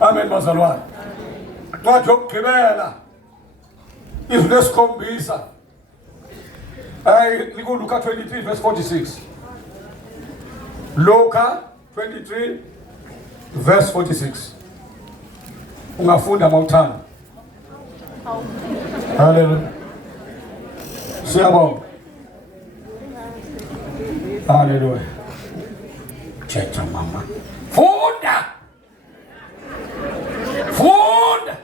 Amen bazalwane. Ncwadi yokugqibela izwi lesikhombisa Luka 23 verse 46. Luka 23 verse 46. Ungafunda mawuthanda. Hallelujah. Siyabonga. Hallelujah. Thetha mama. Funda. Funda.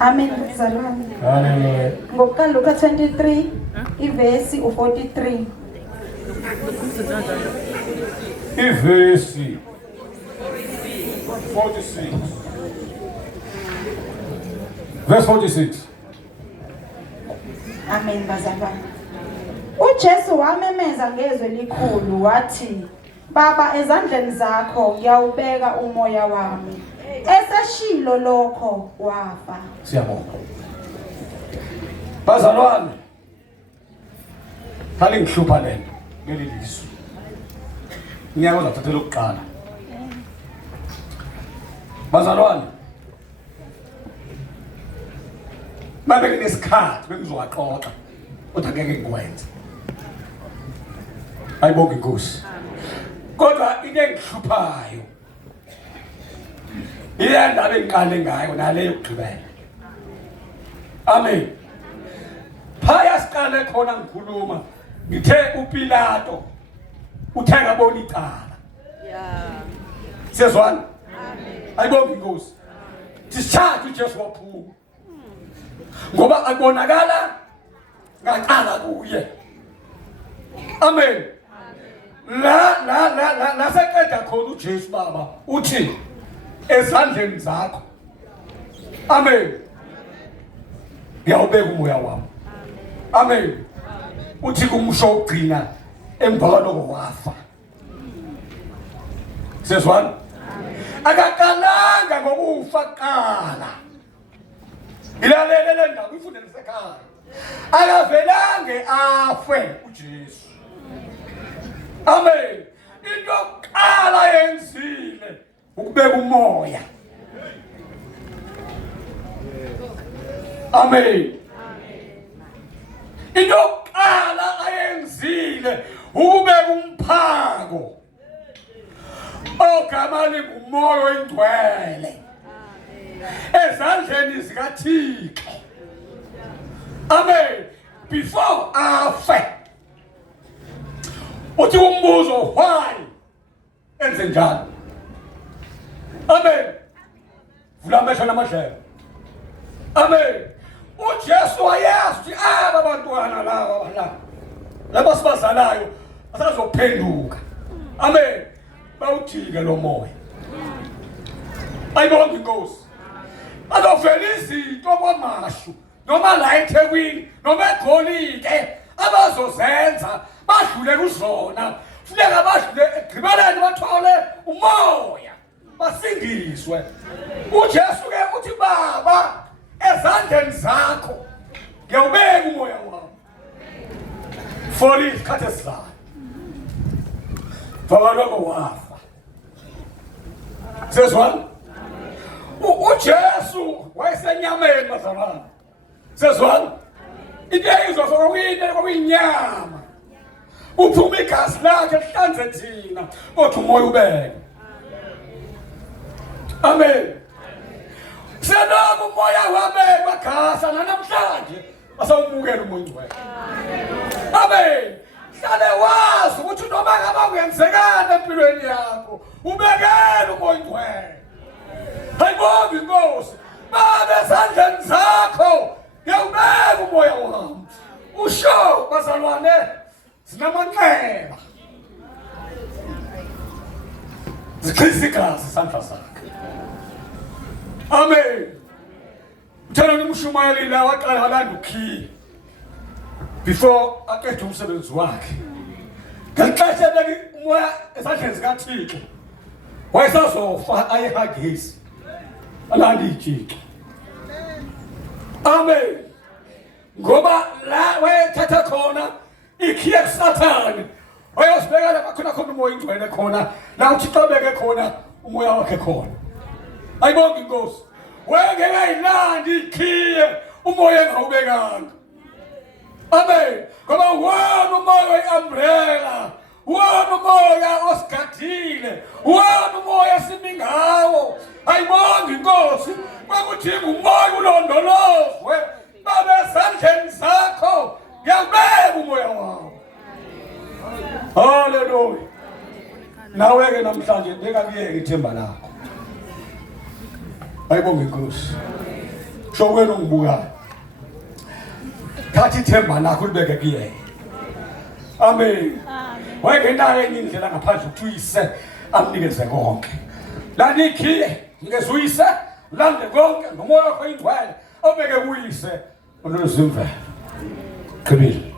Amen mzalwane. Hallelujah. Ngokuka Luka 23 ivesi u43. Ivesi 46. Verse 46. Amen bazalwane. uJesu wamemeza ngezwi elikhulu wathi, Baba, ezandleni zakho ngiyawubeka umoya wami. Eseshilo lokho wafa. Siyabonga. Bazalwane. Thale ngihlupha lento leli lisu. Ngiyakwazi ukuthathela ukuqala. Bazalwane. Babe kunesikhathi bengizowaxoxa. Kodwa ngeke ngikwenze. Ayibonge Nkosi. Kodwa into engihluphayo iyandaba engiqale ngayo nale yokugqibela. Amen. Phaya siqale khona ngikhuluma ngithe uPilato uthe ngabona icala. Yeah. Siyezwana? Amen. Ayibonge Nkosi. Sisithathe uJesu waphuma. Ngoba akubonakala ngaqala kuye. Amen. La seqeda khona uJesu baba uthi ezandleni zakho. Amen. Ngiyawubeka umoya wami. Amen. Uthi kumusho ugcina emva kwaloko wafa. Sezwana? Akaqalanga ngokufa qala. Ilalele le ndaba ifundele sekhaya. Akavelange afe uJesu. Amen. Into yokuqala yenzile ukubeka umoya. Amen. Into yokuqala ayenzile ukubeka umphako. Ogama lingumoya oyingcwele. Ezandleni zikaThixo. Amen. Before afe. Uthi umbuzo why enze njalo. Amen. Vula amehlo namadlelo. Amen. uJesu wayazi aba bantwana laba sibazalayo asazophenduka. Amen. Bawujike lo moya. Ayibonge Nkosi. Azovela izinto kwamashu noma la eThekwini noma eGolide abazozenza badlule kuzona. Funeka badlule egqibeleni bathole umoya basindiswe. uJesu ke uthi Baba, ezandleni zakho ngiyawubeka umoya wami. For isikhathi esizayo. Fabaloko wafa. Sezwana? uJesu wayesenyameni bazalwane. Sezwana? Into eyizwa kwakuyinyama. Uphuma igazi lakhe lihlanze thina kodwa umoya ubeke. Amen. Senoko umoya wabekwa gasa namhlanje asawumukela umoya ngcwele. Amen. Hlale wazi ukuthi noma ngaba kuyenzekana empilweni yakho ubekela umoya ngcwele. Ayibonge Nkosi. Baba, ezandleni zakho ngiyawubeka umoya wami. Usho bazalwane sinamanxeba. Zikhisa igazi isandla sakhe. Amen. Uthana nomshumayeli la waqala walanda ukhiya before aqede umsebenzi wakhe. Ngelixesha leli umoya esandleni zikaThixo wayesazofa ayehagisi. Alanda ijiki. Amen. Ngoba la wayethatha khona ikhiya kuSathane Uyosibeka lapha khona umoya ingcwele khona la uThixo beke khona umoya wakhe khona. Ayibonge inkosi. Wengeke ayilandi ikhiye umoya engawubekanga. Amen. Ngoba wona umoya weumbrella, wona umoya osigadile, wona umoya simingawo. Ayibonge inkosi. Bakuthi umoya ulondolozwe babe esandleni zakho. Ngiyabeka umoya wawo. Hallelujah. Nawe ke namhlanje ngekakuyeke ithemba lakho. Ayibonge inkosi. Sho wena ungibukayo. Thatha ithemba lakho libeke kuyena. Amen. Wayengena enye indlela ngaphandle ukuyise amnikeze konke. La nikhiye ngezuyise lande konke ngomoya wakho ingcwele obeke kuyise unozimvela. Qhubile.